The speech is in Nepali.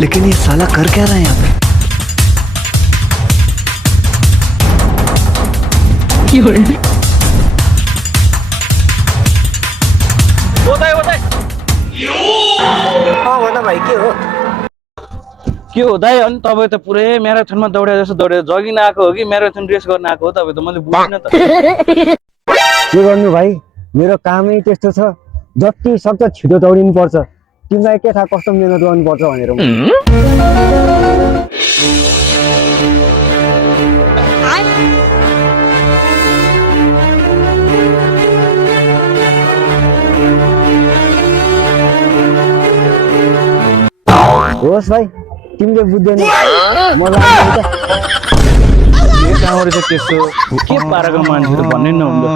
लेकिन ये साला कर क्या रहा है यहाँ पे? भन भाइ के हो? के हो दाइ? अनि तपाईँ त पुरै म्याराथनमा दौडे जस्तो दौडेर जगिन आएको हो कि म्याराथन रेस गर्न आएको हो? तपाईँ त मैले बुझ्न त। के गर्नु भाइ, मेरो कामै त्यस्तो छ। जति सक्छ छिटो दौडिनु पर्छ। तिमीलाई के थाहा कस्तो मेहनत गर्नुपर्छ भनेर। होस् भाइ, तिमीले बुझ्दैन मलाई के कहाँबाट चाहिँ त्यस्तो के पाराको मान्छेहरू भन्ने नहुँदो।